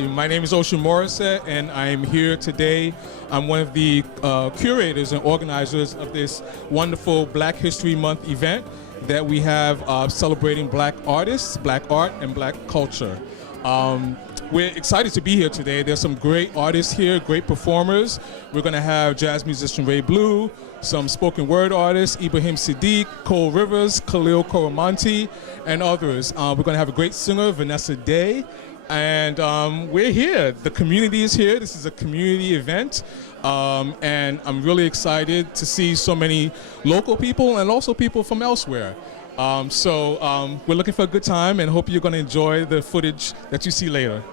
Hi, my name is Morisset, and I'm here today. I'm one of the curators and organizers of this wonderful Black History Month event that we have celebrating Black artists, Black art, and Black culture. We're excited to be here today. There's some great artists here, great performers. We're going to have jazz musician Ray Blue, some spoken word artists, Ibrahim Siddiq, Cole Rivers, Khalil Koromanti, and others. We're going to have a great singer, Vanessa Day. And we're here. The community is here. This is a community event. And I'm really excited to see so many local people and also people from elsewhere. So we're looking for a good time and hope you're going to enjoy the footage that you see later.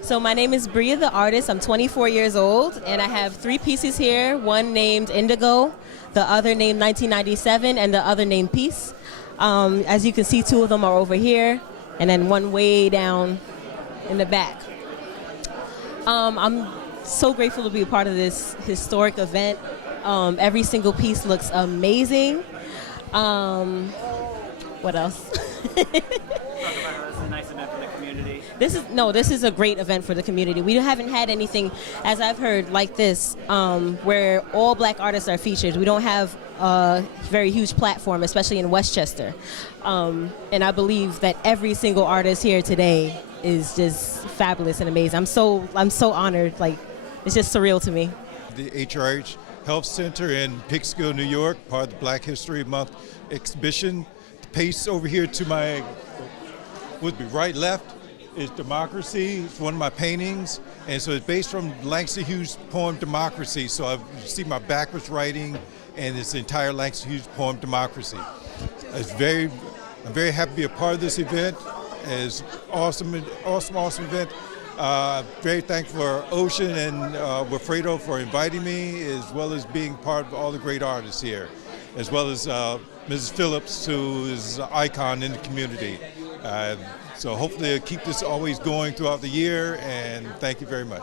So my name is Bria, the artist. I'm 24 years old, and I have 3 pieces here, one named Indigo, the other named 1997, and the other named Peace. As you can see, 2 of them are over here, and then one way down in the back. I'm so grateful to be a part of this historic event. Every single piece looks amazing. What else? This is a great event for the community. We haven't had anything, as I've heard, like this, where all Black artists are featured. We don't have a very huge platform, especially in Westchester. And I believe that every single artist here today is just fabulous and amazing. I'm so honored. Like, it's just surreal to me. The HRH Health Center in Peekskill, New York, part of the Black History Month exhibition. The piece over here to my right left is Democracy. It's one of my paintings, and so it's based from Langston Hughes' poem Democracy. So you see my backwards writing, and it's the entire Langston Hughes poem Democracy. I'm very happy to be a part of this event. It's awesome event. Very thankful for Ocean and Wilfredo for inviting me, as well as being part of all the great artists here, as well as Mrs. Phillips, who is an icon in the community. So hopefully I'll keep this always going throughout the year, and thank you very much.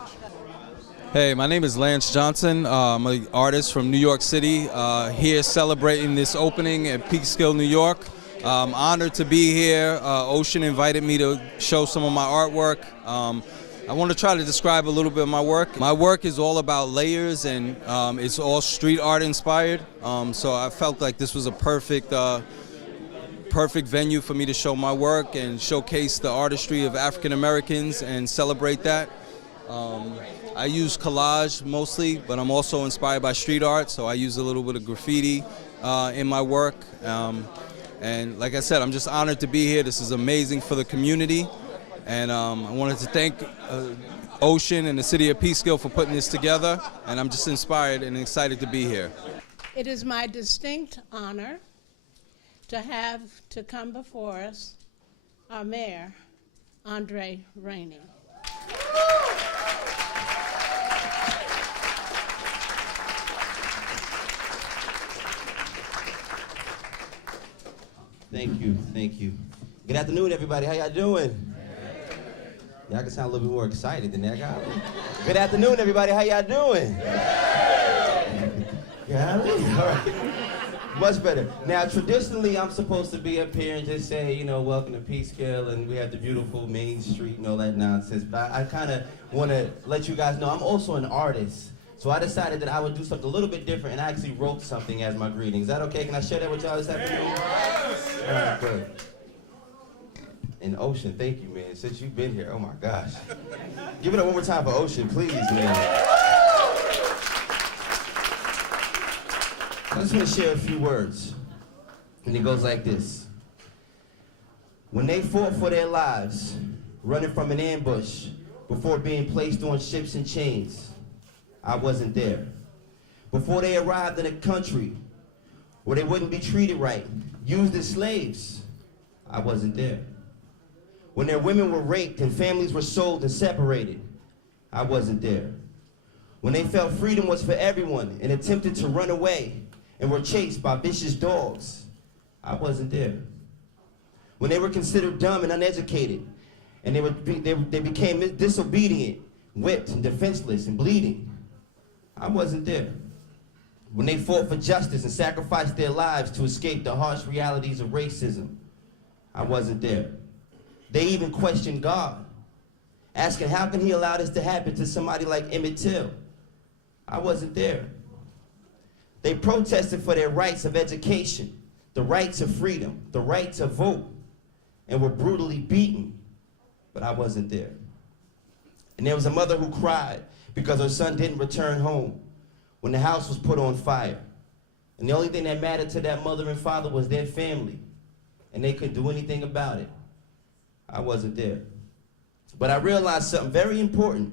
Hey, my name is Lance Johnson. I'm an artist from New York City, here celebrating this opening at Peekskill, New York. I'm honored to be here. Ocean invited me to show some of my artwork. I want to try to describe a little bit of my work. My work is all about layers, and it's all street art inspired. So I felt like this was a perfect venue for me to show my work and showcase the artistry of African Americans and celebrate that. I use collage mostly, but I'm also inspired by street art, so I use a little bit of graffiti in my work. And like I said, I'm just honored to be here. This is amazing for the community. And I wanted to thank Ocean and the city of Peekskill for putting this together. And I'm just inspired and excited to be here. It is my distinct honor to have to come before us our mayor, Andre Rainey. Thank you. Good afternoon, everybody. How y'all doing? Y'all can sound a little bit more excited than that, guy. Good afternoon, everybody. How y'all doing? Yeah, all right. Much better. Now, traditionally, I'm supposed to be up here and just say, welcome to Peekskill, and we have the beautiful Main Street and all that nonsense. But I kind of want to let you guys know I'm also an artist. So I decided that I would do something a little bit different, and I actually wrote something as my greeting. Is that okay? Can I share that with y'all this afternoon? Yes. All right, good. And Ocean, thank you, man. Since you've been here, oh my gosh. Give it up one more time for Ocean, please, man. I just want to share a few words. And it goes like this. When they fought for their lives, running from an ambush before being placed on ships and chains, I wasn't there. Before they arrived in a country where they wouldn't be treated right, used as slaves, I wasn't there. When their women were raped and families were sold and separated, I wasn't there. When they felt freedom was for everyone and attempted to run away and were chased by vicious dogs, I wasn't there. When they were considered dumb and uneducated and they became disobedient, whipped and defenseless and bleeding, I wasn't there. When they fought for justice and sacrificed their lives to escape the harsh realities of racism, I wasn't there. They even questioned God asking how can he allow this to happen to somebody like Emmett Till? I wasn't there. They protested for their rights of education, the right to freedom, the right to vote, and were brutally beaten, but I wasn't there. And there was a mother who cried because her son didn't return home when the house was put on fire. And the only thing that mattered to that mother and father was their family, and they couldn't do anything about it. I wasn't there. But I realized something very important.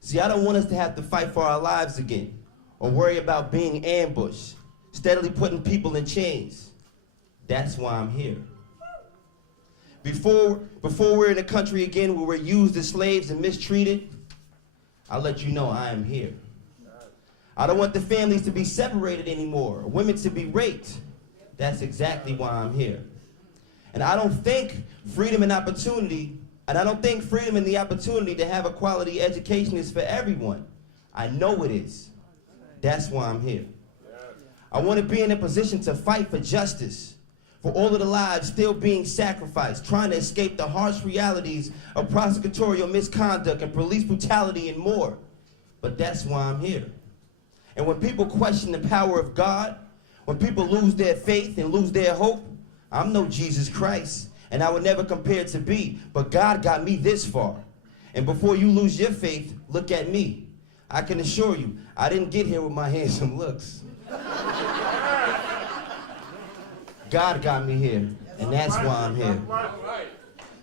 See, I don't want us to have to fight for our lives again, or worry about being ambushed, steadily putting people in chains. That's why I'm here. Before we're in a country again where we're used as slaves and mistreated, I'll let you know I am here. I don't want the families to be separated anymore, or women to be raped. That's exactly why I'm here. And I don't think freedom and opportunity, and I don't think freedom and the opportunity to have a quality education is for everyone. I know it is. That's why I'm here. I want to be in a position to fight for justice, for all of the lives still being sacrificed, trying to escape the harsh realities of prosecutorial misconduct and police brutality and more. But that's why I'm here. And when people question the power of God, when people lose their faith and lose their hope, I'm no Jesus Christ, and I would never compare to be, but God got me this far. And before you lose your faith, look at me. I can assure you, I didn't get here with my handsome looks. God got me here, and that's why I'm here.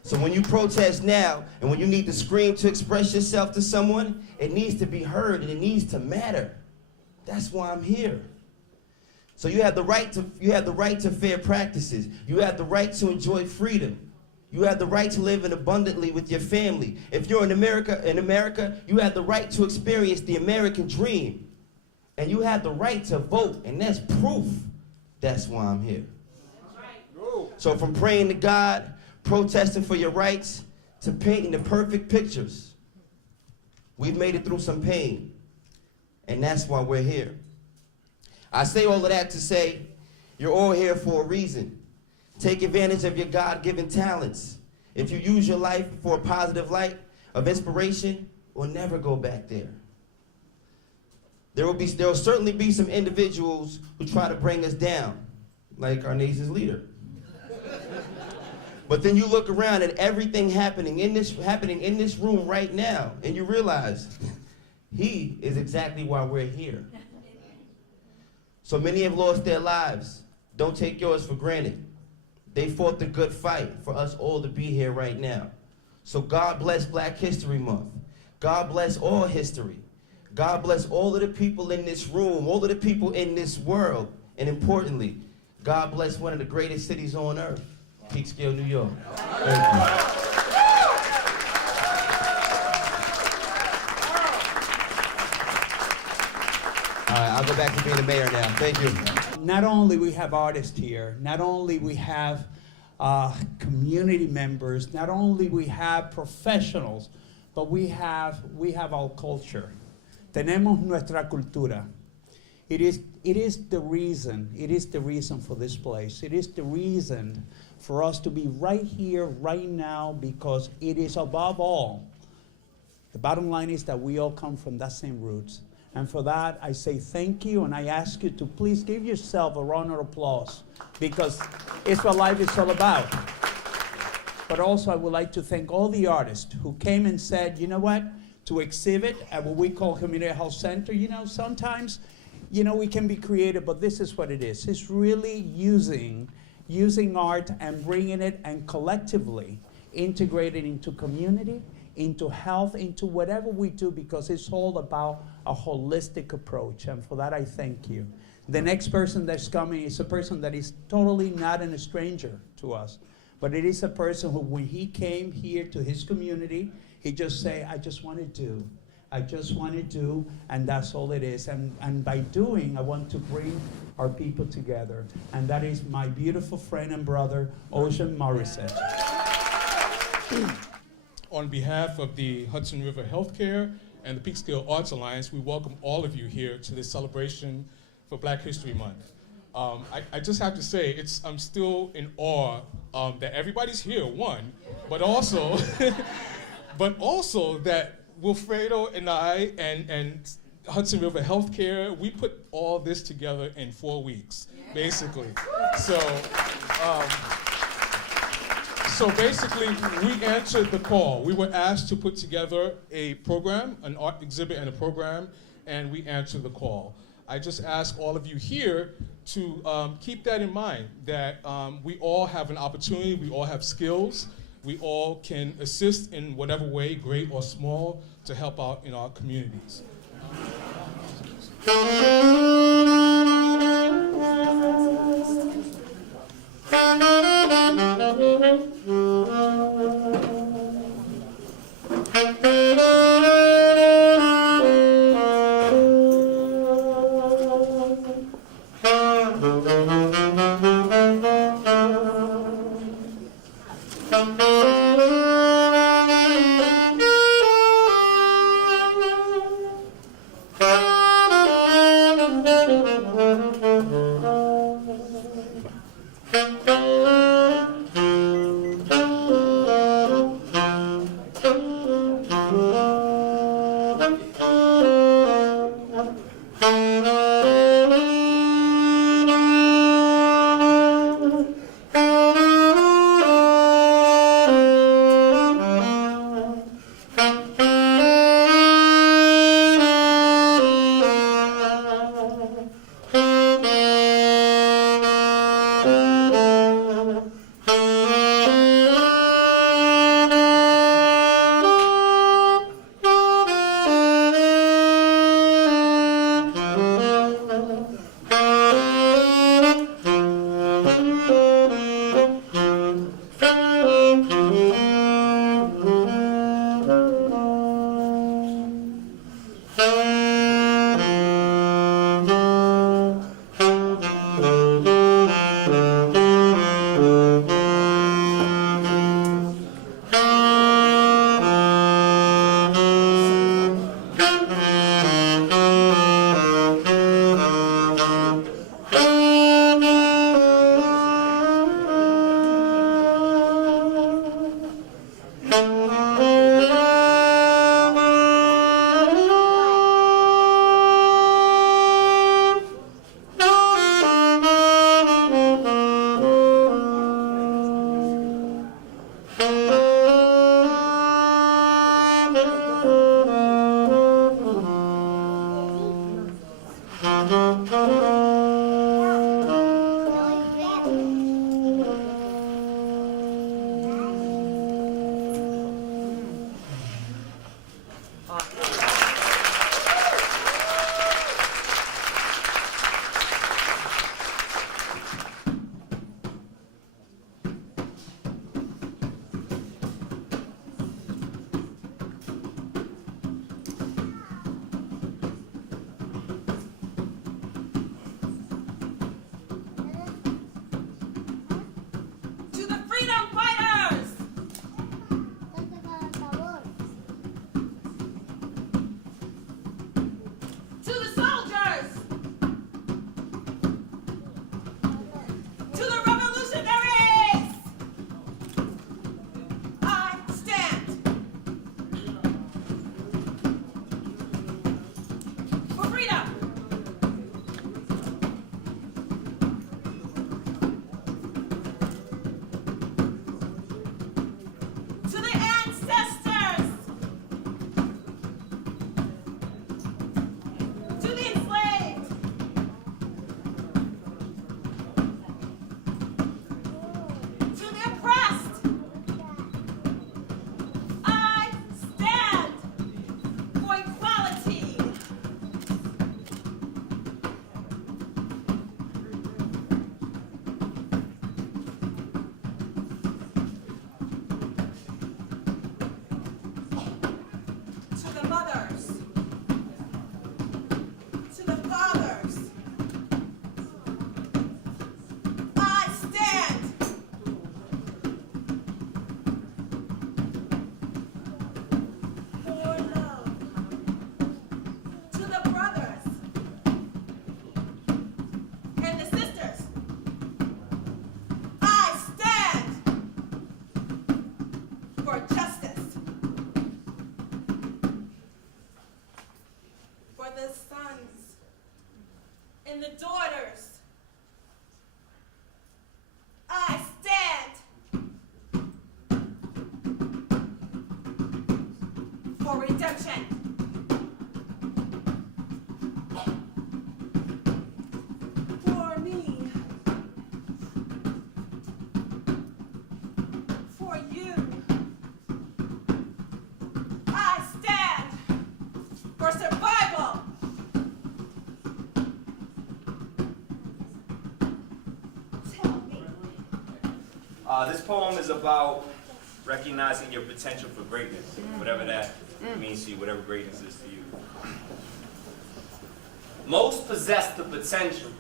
So when you protest now, and when you need to scream to express yourself to someone, it needs to be heard, and it needs to matter. That's why I'm here. So you have the right to fair practices. You have the right to enjoy freedom. You have the right to live in abundantly with your family. If you're in America, you have the right to experience the American dream. And you have the right to vote, and that's proof. That's why I'm here. So from praying to God, protesting for your rights, to painting the perfect pictures, we've made it through some pain, and that's why we're here. I say all of that to say, you're all here for a reason. Take advantage of your God-given talents. If you use your life for a positive light of inspiration, we'll never go back there. There will certainly be some individuals who try to bring us down, like our nation's leader. But then you look around at everything happening in this room right now, and you realize he is exactly why we're here. So many have lost their lives. Don't take yours for granted. They fought the good fight for us all to be here right now. So God bless Black History Month. God bless all history. God bless all of the people in this room, all of the people in this world. And importantly, God bless one of the greatest cities on earth, Peekskill, New York. Thank you. All right, I'll go back to being the mayor now. Thank you. Not only we have artists here, not only we have community members, not only we have professionals, but we have our culture. Tenemos nuestra cultura. It is the reason for this place. It is the reason for us to be right here, right now, because it is above all. The bottom line is that we all come from that same roots. And for that, I say thank you, and I ask you to please give yourself a round of applause, because it's what life is all about. But also, I would like to thank all the artists who came and said, you know what, to exhibit at what we call Community Health Center, sometimes, we can be creative, but this is what it is. It's really using art and bringing it and collectively integrating into community, into health, into whatever we do, because it's all about a holistic approach, and for that I thank you. The next person that's coming is a person that is totally not a stranger to us, but it is a person who, when he came here to his community, he just say, I just want to do, and that's all it is. And by doing, I want to bring our people together, and that is my beautiful friend and brother, Ocean Morisset. On behalf of the Hudson River Healthcare and the Peekskill Arts Alliance, we welcome all of you here to this celebration for Black History Month. I just have to say, I'm still in awe that everybody's here, one, but also but also that Wilfredo and I and Hudson River Healthcare, we put all this together in 4 weeks, basically. So basically, we answered the call. We were asked to put together a program, an art exhibit and a program, and we answered the call. I just ask all of you here to keep that in mind, that we all have an opportunity, we all have skills, we all can assist in whatever way, great or small, to help out in our communities. for justice. for redemption. For me. For you. I stand for survival. Tell me. This poem is about recognizing your potential for greatness, whatever that means to you, whatever greatness is to you. Most possess the potential.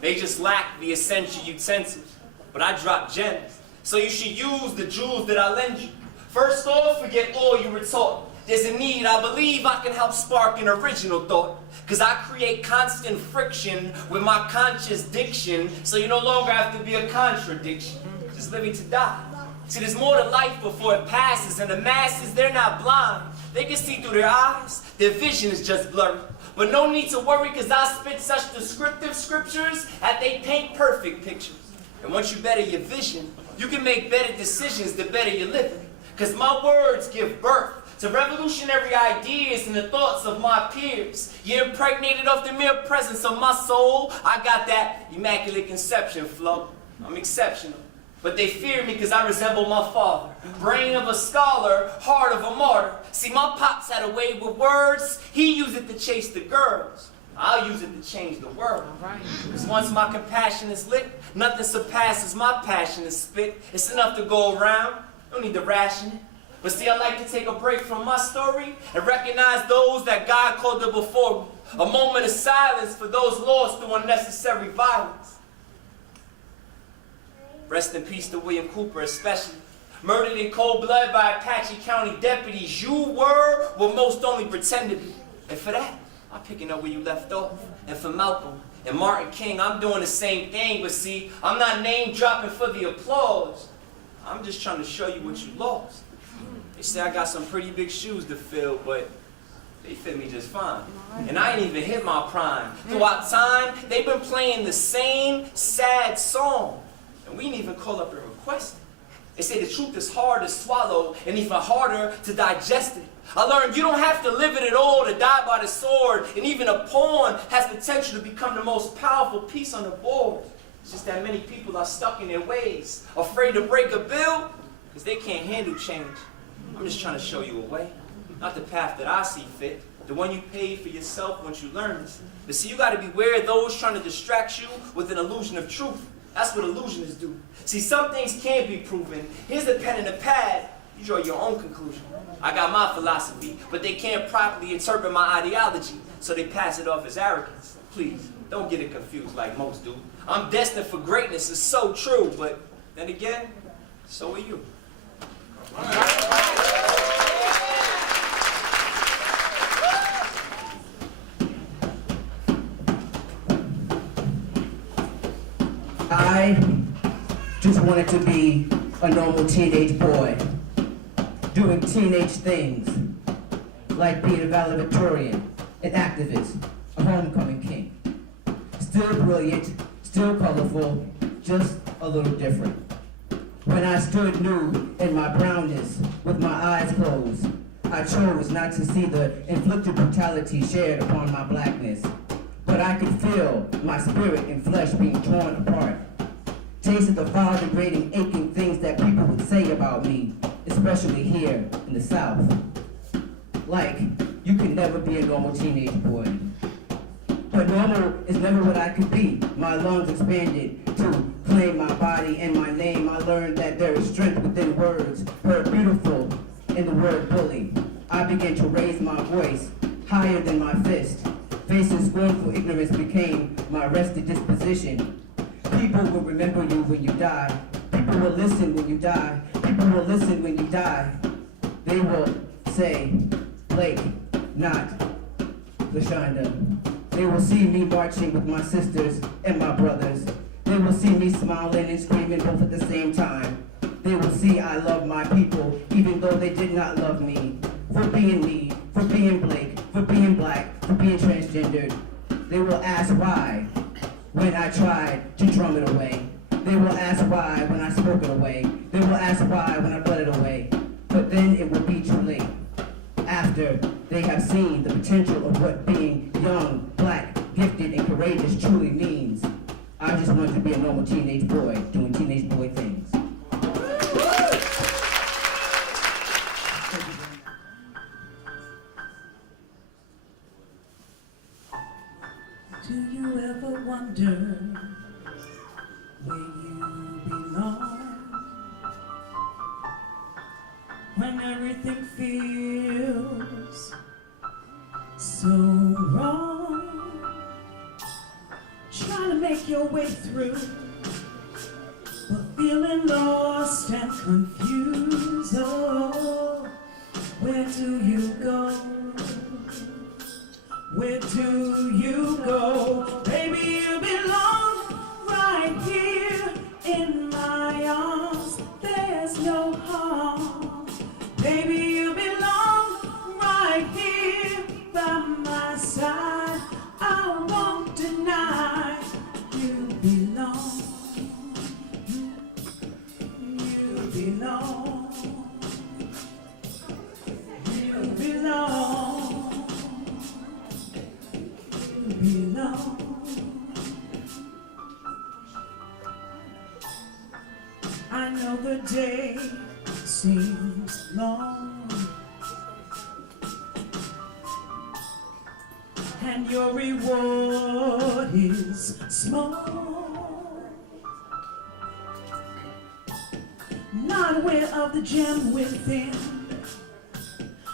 They just lack the essential utensils. But I drop gems, so you should use the jewels that I lend you. First off, forget all you were taught. There's a need, I believe I can help spark an original thought. Cause I create constant friction with my conscious diction, so you no longer have to be a contradiction. Just living to die. See, there's more to life before it passes, and the masses, they're not blind. They can see through their eyes, their vision is just blurry. But no need to worry, cause I spit such descriptive scriptures that they paint perfect pictures. And once you better your vision, you can make better decisions the better you're living. Cause my words give birth to revolutionary ideas and the thoughts of my peers. You're impregnated of the mere presence of my soul. I got that immaculate conception flow. I'm exceptional. But they fear me because I resemble my father. Brain of a scholar, heart of a martyr. See, my pops had a way with words. He used it to chase the girls. I'll use it to change the world. Because once my compassion is lit, nothing surpasses my passion to spit. It's enough to go around. Don't need to ration it. But see, I like to take a break from my story and recognize those that God called them before me. A moment of silence for those lost through unnecessary violence. Rest in peace to William Cooper especially. Murdered in cold blood by Apache County deputies. You were what most only pretend to be. And for that, I'm picking up where you left off. And for Malcolm and Martin King, I'm doing the same thing. But see, I'm not name dropping for the applause. I'm just trying to show you what you lost. They say I got some pretty big shoes to fill, but they fit me just fine. And I ain't even hit my prime. Throughout time, they've been playing the same sad song. And we didn't even call up and request it. They say the truth is hard to swallow and even harder to digest it. I learned you don't have to live it at all to die by the sword. And even a pawn has potential to become the most powerful piece on the board. It's just that many people are stuck in their ways, afraid to break a bill because they can't handle change. I'm just trying to show you a way, not the path that I see fit, the one you paid for yourself once you learn this. But see, you got to beware of those trying to distract you with an illusion of truth. That's what illusionists do. See, some things can't be proven. Here's the pen and the pad. You draw your own conclusion. I got my philosophy, but they can't properly interpret my ideology, so they pass it off as arrogance. Please, don't get it confused like most do. I'm destined for greatness, it's so true, but then again, so are you. I just wanted to be a normal teenage boy, doing teenage things, like being a valedictorian, an activist, a homecoming king. Still brilliant, still colorful, just a little different. When I stood nude in my brownness, with my eyes closed, I chose not to see the inflicted brutality shared upon my blackness. But I could feel my spirit and flesh being torn apart. Tasted the foul, degrading, aching things that people would say about me, especially here in the South. Like, you can never be a normal teenage boy. But normal is never what I could be. My lungs expanded to claim my body and my name. I learned that there is strength within words, heard beautiful in the word bully. I began to raise my voice higher than my fist. Facing scornful ignorance became my rested disposition. People will remember you when you die. People will listen when you die. People will listen when you die. They will say, Blake, not LaShonda. They will see me marching with my sisters and my brothers. They will see me smiling and screaming both at the same time. They will see I love my people, even though they did not love me. For being me, for being Blake, for being black, for being transgendered. They will ask why when I tried to drum it away. They will ask why when I spoke it away. They will ask why when I bled it away. But then it will be too late. After after they have seen the potential of what being young, black, gifted, and courageous truly means. I just wanted to be a normal teenage boy doing teenage boy things. Do you ever wonder where you belong when everything feels so wrong? Trying to make your way through, but feeling lost and confused. Oh, where do you go? Where do you go? Baby, you belong right here in my arms. There's no harm. Baby, you belong right here by my side. I won't deny you belong. You belong. You belong. Belong. I know the day seems long and your reward is small. Not aware of the gem within,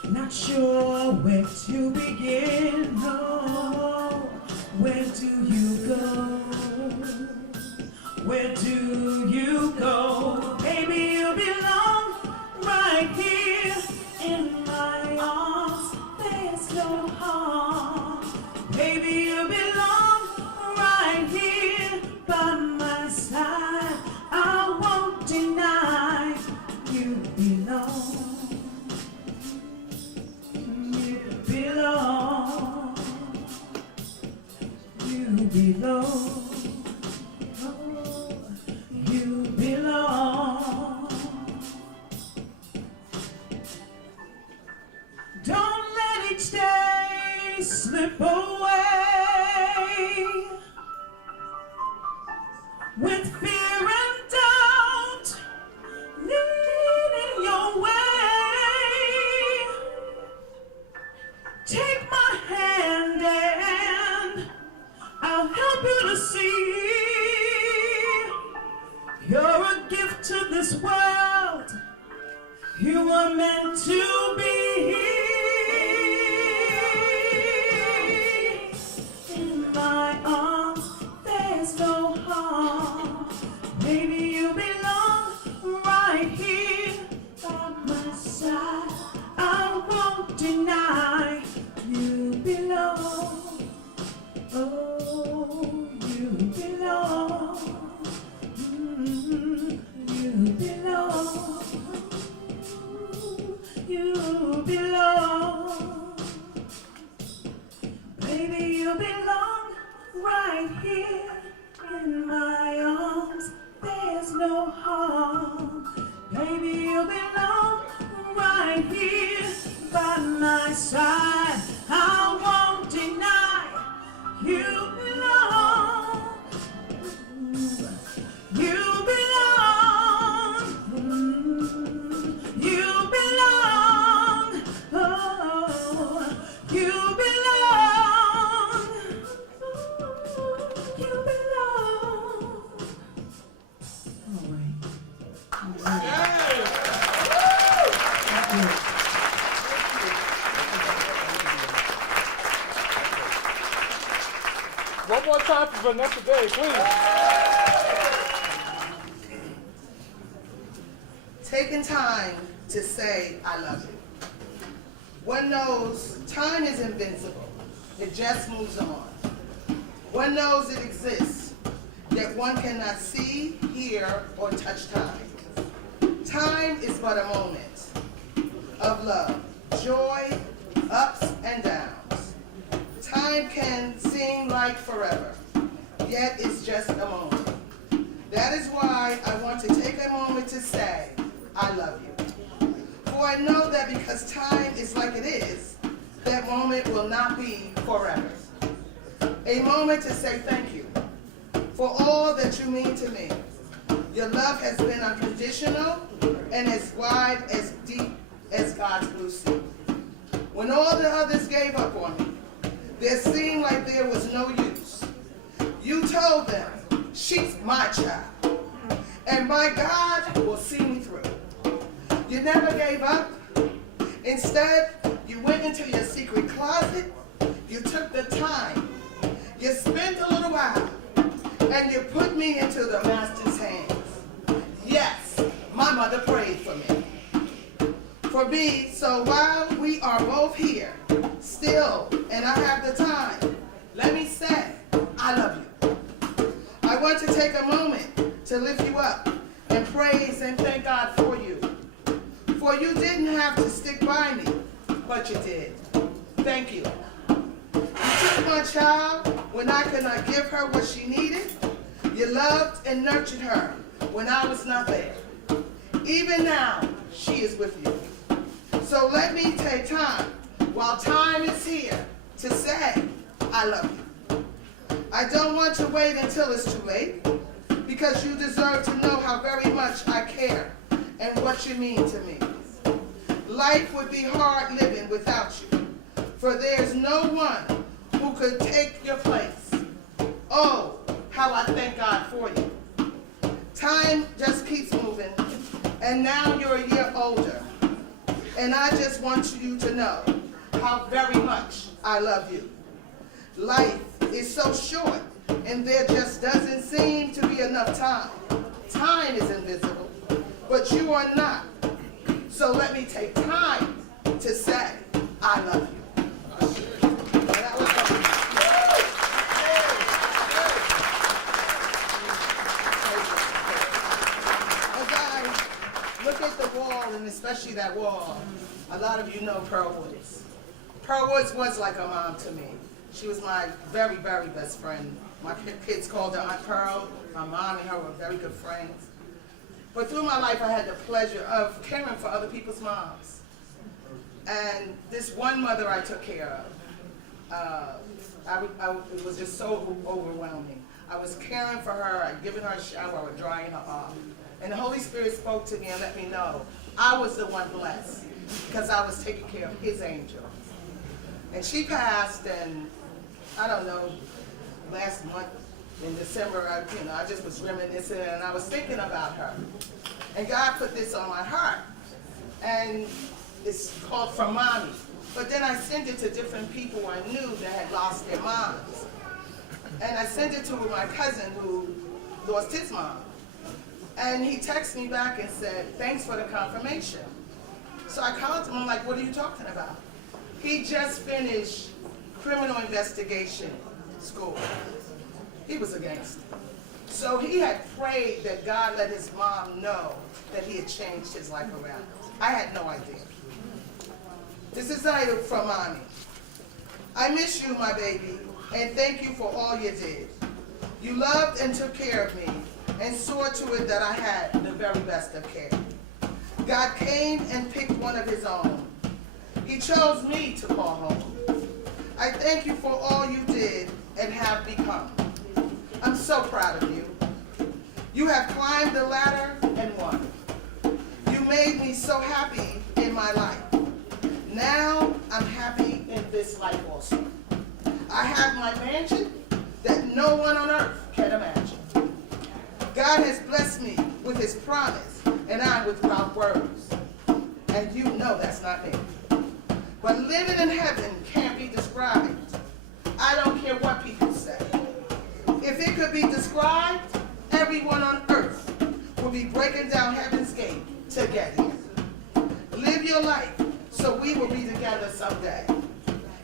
not sure where to begin. Oh, where do you go? Where do you go? Baby, you belong right here in my arms. There's no harm. Baby, you belong right here by my side. I won't deny you belong. Belong, you belong, oh, you belong. Don't let each day slip away with fear and doubt leading your way. Take my hand and I'll help you to see you're a gift to this world. You were meant to be in my arms. There's no harm. Baby, you belong right here by my side. I won't deny you belong. Oh, you belong. You belong. You belong. Baby, you belong right here in my arms. There's no harm. Baby, you belong right here by my side. I won't deny you belong. You belong. You belong. Oh, you belong. You belong. All right. All right. Thank you. One more time for Vanessa Day, please. Taking time to say, I love you. One knows time is invincible. It just moves on. One knows it exists, yet one cannot see, hear, or touch time. Time is but a moment of love, joy, ups and downs. Time can seem like forever, yet it's just a moment. That is why I want to take a moment to say, I love you. For I know that because time is like it is, that moment will not be forever. A moment to say thank you for all that you mean to me. Your love has been unconditional and as wide, as deep as God's blue sea. When all the others gave up on me, there seemed like there was no use. You told them, she's my child, and my God will see me through. You never gave up. Instead, you went into your secret closet, you took the time, you spent a little while, and you put me into the Master's hands. Yes, my mother prayed for me. For me, so while we are both here, still, and I have the time, let me say, I love you. I want to take a moment to lift you up and praise and thank God for you. For you didn't have to stick by me, but you did. Thank you. You took my child when I could not give her what she needed. You loved and nurtured her when I was not there. Even now, she is with you. So let me take time, while time is here, to say, I love you. I don't want to wait until it's too late, because you deserve to know how very much I care and what you mean to me. Life would be hard living without you, for there's no one who could take your place. Oh, how I thank God for you. Time just keeps moving, and now you're a year older. And I just want you to know how very much I love you. Life is so short, and there just doesn't seem to be enough time. Time is invisible, but you are not. So let me take time to say, I love you. Look at the wall, and especially that wall. A lot of you know Pearl Woods. Pearl Woods was like a mom to me. She was my very, very best friend. My kids called her Aunt Pearl. My mom and her were very good friends. But through my life, I had the pleasure of caring for other people's moms. And this one mother I took care of, it was just so overwhelming. I was caring for her, I'd given her a shower, I was drying her off. And the Holy Spirit spoke to me and let me know I was the one blessed because I was taking care of his angel. And she passed, and I don't know, last month in December, I just was reminiscing and I was thinking about her. And God put this on my heart. And it's called From Mommy. But then I sent it to different people I knew that had lost their moms. And I sent it to my cousin who lost his mom. And he texted me back and said, thanks for the confirmation. So I called him, I'm like, what are you talking about? He just finished criminal investigation school. He was a gangster. So he had prayed that God let his mom know that he had changed his life around. I had no idea. This is Ida from Mommy. I miss you, my baby, and thank you for all you did. You loved and took care of me, and saw to it that I had the very best of care. God came and picked one of his own. He chose me to call home. I thank you for all you did and have become. I'm so proud of you. You have climbed the ladder and won. You made me so happy in my life. Now I'm happy in this life also. I have my mansion that no one on earth can imagine. God has blessed me with his promise, and I'm without words. And you know that's not me. But living in heaven can't be described. I don't care what people say. If it could be described, everyone on earth will be breaking down heaven's gate to get here. Live your life so we will be together someday.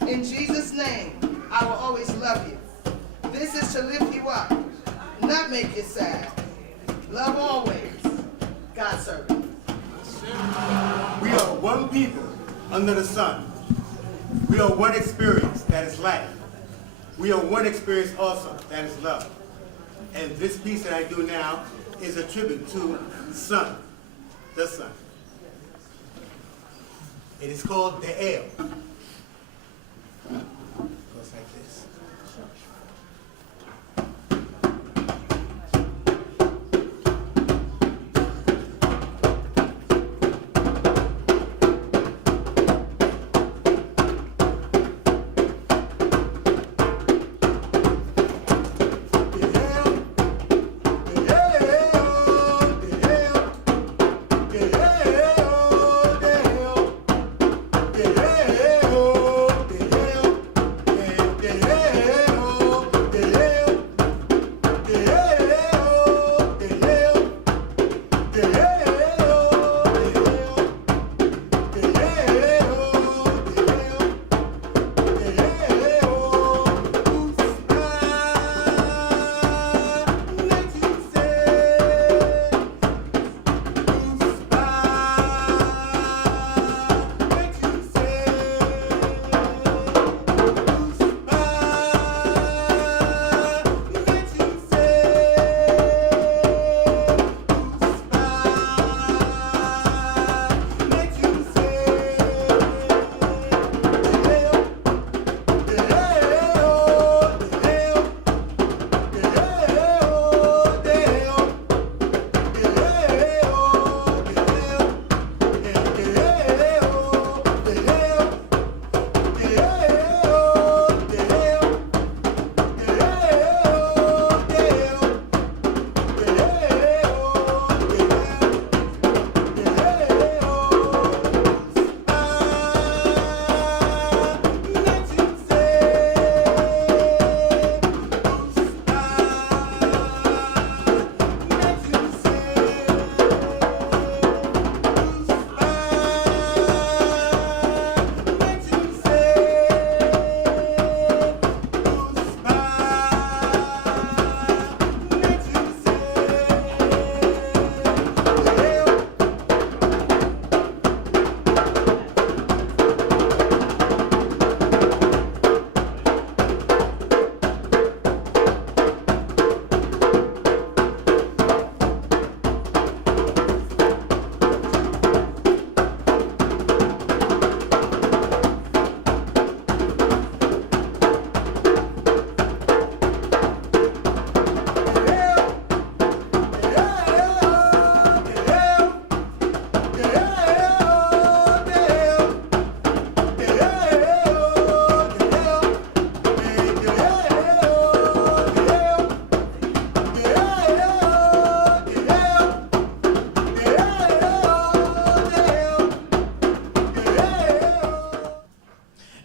In Jesus' name, I will always love you. This is to lift you up, not make you sad. Love always. God servant. We are one people under the sun. We are one experience, that is life. We are one experience also, that is love. And this piece that I do now is a tribute to the sun. It is called the ale. Goes like this.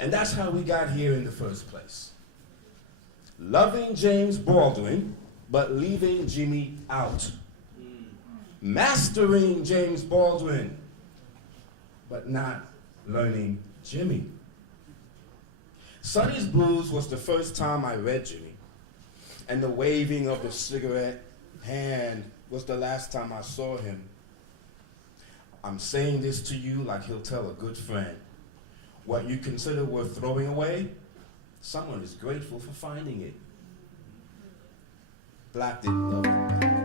And that's how we got here in the first place. Loving James Baldwin, but leaving Jimmy out. Mastering James Baldwin, but not learning Jimmy. Sonny's Blues was the first time I read Jimmy, and the waving of the cigarette hand was the last time I saw him. I'm saying this to you like he'll tell a good friend. What you consider worth throwing away, someone is grateful for finding it. Black didn't love him back.